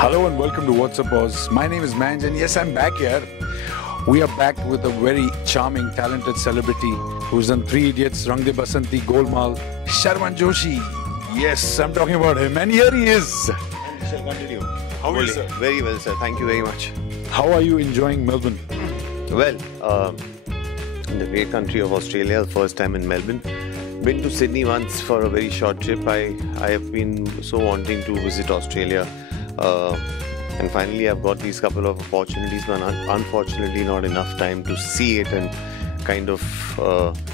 Hello and welcome to What's Up Boss. My name is Manj and yes, I'm back here. We are back with a very charming, talented celebrity who's done 3 Idiots, Rang De Basanti, Golmaal, Sharman Joshi. Yes, I'm talking about him and here he is. We shall continue. How are you, sir? Very well, sir. Thank you very much. How are you enjoying Melbourne? Well, in the great country of Australia, first time in Melbourne. Been to Sydney once for a very short trip. I have been so wanting to visit Australia. And finally I've got these couple of opportunities, but unfortunately not enough time to see it and kind of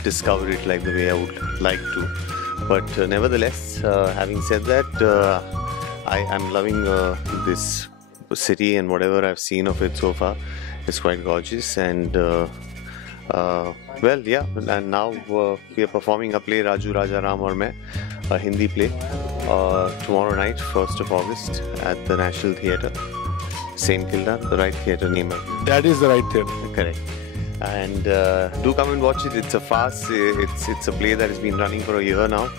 discover it like the way I would like to. But nevertheless, having said that, I am loving this city, and whatever I've seen of it so far is quite gorgeous. And well, yeah, and now we are performing a play, Raju Raja Ram Aur Main, a Hindi play, tomorrow night, 1st of August, at the National Theatre, St. Kilda, the right theatre name. That is the right theatre. Correct. And do come and watch it. It's a farce. It's a play that has been running for a year now.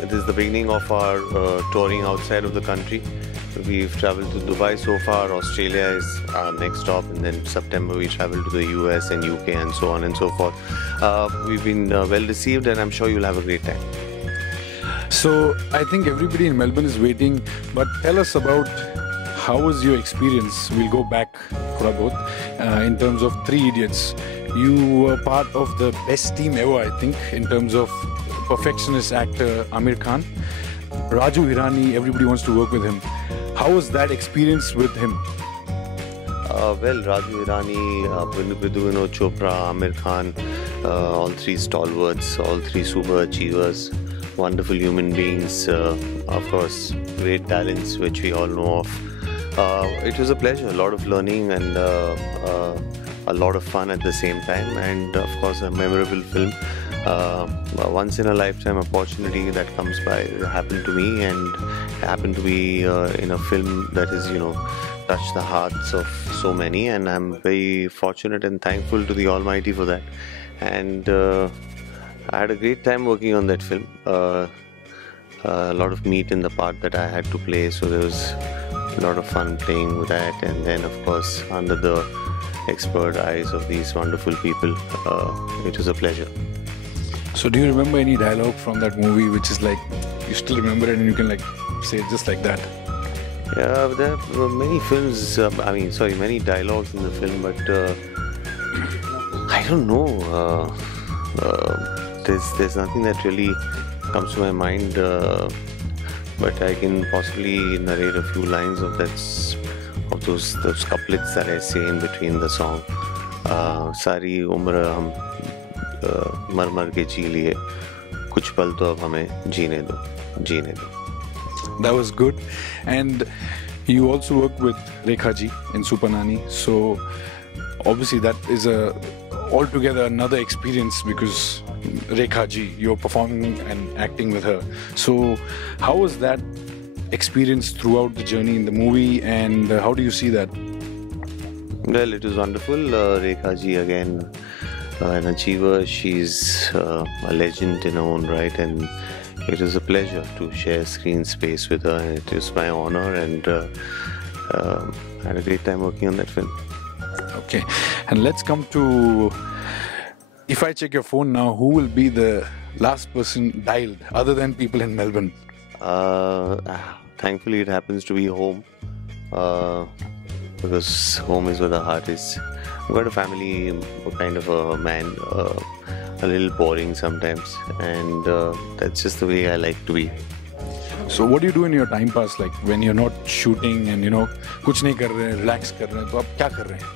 It is the beginning of our touring outside of the country. We've travelled to Dubai so far. Australia is our next stop, and then September we travel to the US and UK and so on and so forth. We've been well received, and I'm sure you'll have a great time. So I think everybody in Melbourne is waiting, but tell us about how was your experience. We'll go back in terms of 3 Idiots. You were part of the best team ever, I think, in terms of perfectionist actor Aamir Khan. Raju Hirani, everybody wants to work with him. How was that experience with him? Well, Raju Hirani, Vinod Chopra, Aamir Khan, all 3 stalwarts, all 3 super achievers, wonderful human beings, of course, great talents which we all know of. It was a pleasure, a lot of learning and a lot of fun at the same time, and of course a memorable film. Once in a lifetime opportunity that comes by happened to me, and happened to be in a film that is, touched the hearts of so many, and I'm very fortunate and thankful to the Almighty for that. And I had a great time working on that film. A lot of meat in the part that I had to play, so there was a lot of fun playing with that. And then of course under the expert eyes of these wonderful people, it was a pleasure. So do you remember any dialogue from that movie which is like, you still remember it and you can like say it just like that? Yeah, there were many films, many dialogues in the film, but I don't know. There's nothing that really comes to my mind, but I can possibly narrate a few lines of those couplets that I say in between the song. Sari umra hum मर मर के जी लिए, कुछ पल तो अब हमें जीने दो. That was good. And you also work with Rekha ji in Super Nani, so obviously that is altogether another experience, because Rekha ji, you're performing and acting with her. So how was that experience throughout the journey in the movie, and how do you see that? Well, it was wonderful. Rekha ji, again, an achiever. She's a legend in her own right, and it was a pleasure to share screen space with her, and it is my honor, and I had a great time working on that film. Okay, and let's come to, if I check your phone now, who will be the last person dialed other than people in Melbourne? Thankfully it happens to be home, because home is where the heart is. I've got a family, kind of a man, a little boring sometimes, and that's just the way I like to be. So what do you do in your time pass, like when you're not shooting and कुछ नहीं कर रहे, relax कर रहे हैं, तो आप क्या कर रहे हैं?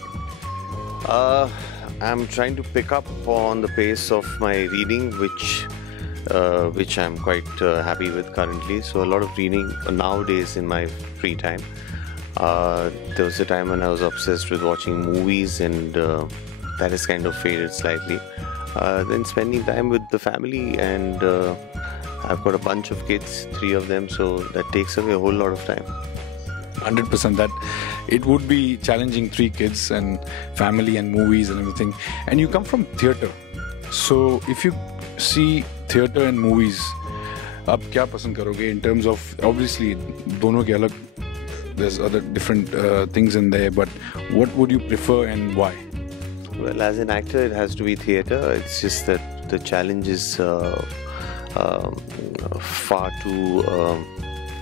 I'm trying to pick up on the pace of my reading, which which I'm quite happy with currently. So a lot of reading nowadays in my free time. There was a time when I was obsessed with watching movies, and that has kind of faded slightly. Then spending time with the family, and I've got a bunch of kids, 3 of them, so that takes away a whole lot of time. 100% that it would be challenging, 3 kids and family and movies and everything. And you come from theatre, so if you see theatre and movies, आप क्या पसंद करोगे in terms of, obviously दोनों के अलग, there's other different things in there, but what would you prefer and why? Well, as an actor, it has to be theatre. It's just that the challenge is far too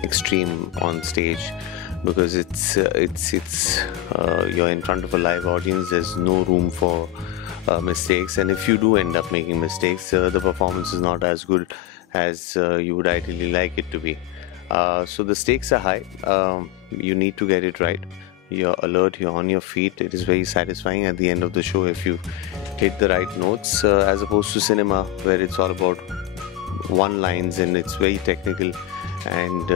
extreme on stage, because it's you're in front of a live audience. There's no room for mistakes, and if you do end up making mistakes, the performance is not as good as you would ideally like it to be. So the stakes are high. You need to get it right. You're alert, you're on your feet. It is very satisfying at the end of the show if you hit the right notes, as opposed to cinema, where it's all about one lines and it's very technical, and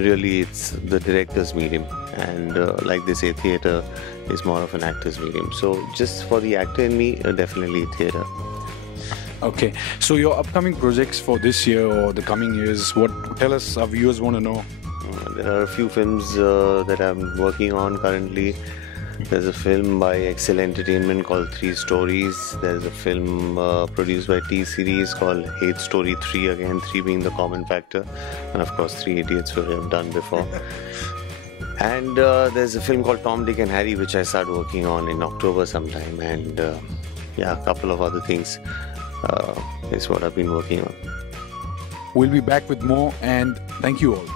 really it's the director's medium, and like they say, theatre is more of an actor's medium. So just for the actor in me, definitely theatre. Okay, so your upcoming projects for this year or the coming years, what tell us, our viewers want to know? There are a few films that I'm working on currently. There's a film by Excel Entertainment called 3 Stories. There's a film produced by T-Series called Hate Story 3, again 3 being the common factor, and of course 3 Idiots, which I've done before. And there's a film called Tom, Dick and Harry, which I start working on in October sometime, and yeah, a couple of other things is what I've been working on. We'll be back with more, and thank you all.